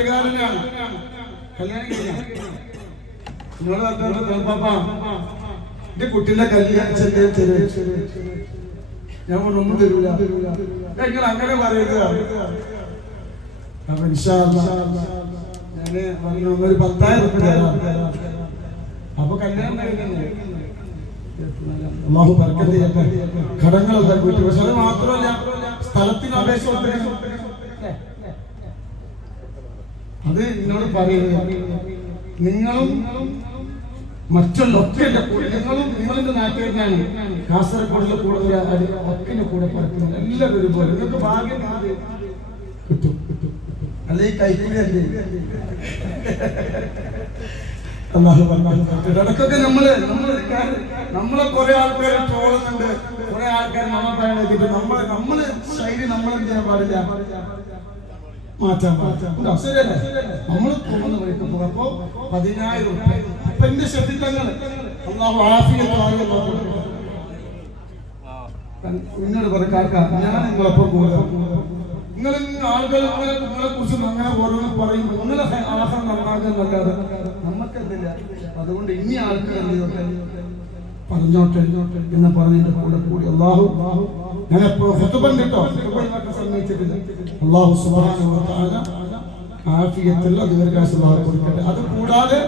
നാട്ടുകാരനാണ്. കല്യാണം കഴിഞ്ഞ എന്റെ കുട്ടിന്റെ കല്യാണം ഞാൻ ഒന്നും തരൂല. നിങ്ങൾ അങ്ങനെ പറയരുത്. അപ്പൊ ഞാന് ഒരു 10,000 രൂപ തരാം. അപ്പൊ കല്യാണം കഴിക്കുന്നത് അല്ലാഹു ബർക്കത്ത് ചെയ്യട്ടെ. ഘടങ്ങളൊക്കെ കൂട്ടി. പക്ഷെ അത് മാത്രമല്ല, സ്ഥലത്തിന് അപേക്ഷ അത് എന്നോട് പറയുന്നത്. നിങ്ങളും മറ്റുള്ളൊക്കെ എന്റെ കൂടെ, നിങ്ങളുടെ നാട്ടുകാരനാണ്. കാസർഗോഡിലെ കൂടെ ഒക്കിന്റെ കൂടെ പറക്കുന്നത് എല്ലാവരും പോലെ. നിങ്ങൾക്ക് ഭാഗ്യം കിട്ടും. അല്ലെ കൈക്കൂലി ഇടക്കൊക്കെ നമ്മളെ കുറെ ആൾക്കാർ ട്രോളുന്നുണ്ട്. കുറെ ആൾക്കാർ നമ്മളെ ശൈലി നമ്മളെന്ത് ചെയ്യാൻ പാടില്ല, മാറ്റാൻ പാടില്ല. ശരിയല്ലേ? നമ്മൾ പോകുന്ന വഴിക്ക് പോകും. അപ്പോ 10,000 രൂപ. അപ്പൊ എന്റെ ശ്രദ്ധിക്കങ്ങള് അല്ലാഹു ആഫിയത്ത് എന്നോട് പറയാ, ഞാൻ നിങ്ങളൊപ്പം പോകാം. നിങ്ങൾ ആളുകൾ നിങ്ങളെ കുറിച്ച് അങ്ങനെ ഓരോന്ന് പറയുമ്പോൾ നിങ്ങളെ ആഹാരം നന്നാകുന്നല്ലാതെ നമുക്കെന്തില്ല. അതുകൊണ്ട് ഇനി ആൾക്കാർ എന്ത് ചെയ്തോട്ടെ, പറഞ്ഞോട്ടെ എന്ന് പറഞ്ഞിട്ട് കൂടി അല്ലാഹു ഞാൻ എപ്പോഴും ഹുതുബണ്ടിട്ടോ സമ്മതിച്ചിട്ടില്ല. അല്ലാഹു സുബ്ഹാനഹു വ തആല ആഫിയത്തുള്ള ദീർഘായുസ്സ് കൊടുക്കട്ടെ. അത് കൂടാതെ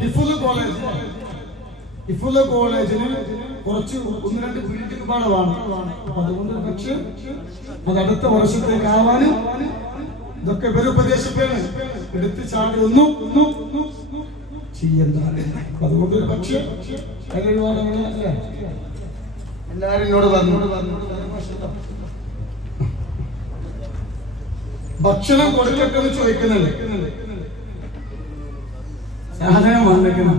ഹിഫ്ള് കോളേജിന് കുറച്ച് 1-2 ബിൽഡിംഗ് പാടമാണ്. അതുകൊണ്ട് പക്ഷെ അത് അടുത്ത വർഷത്തേക്ക് ആവാനും ഇതൊക്കെ ഇവര് ഉപദേശിക്കാണ്. എടുത്ത് ചാടി ഒന്നും ചെയ്യണ്ട. അതുകൊണ്ട് പക്ഷെ എല്ലാരും എന്നോട് പറഞ്ഞു ഭക്ഷണം കൊടുക്കട്ടെ എന്ന് ചോദിക്കുന്നുണ്ട്. സാധനം വന്നിരിക്കണം.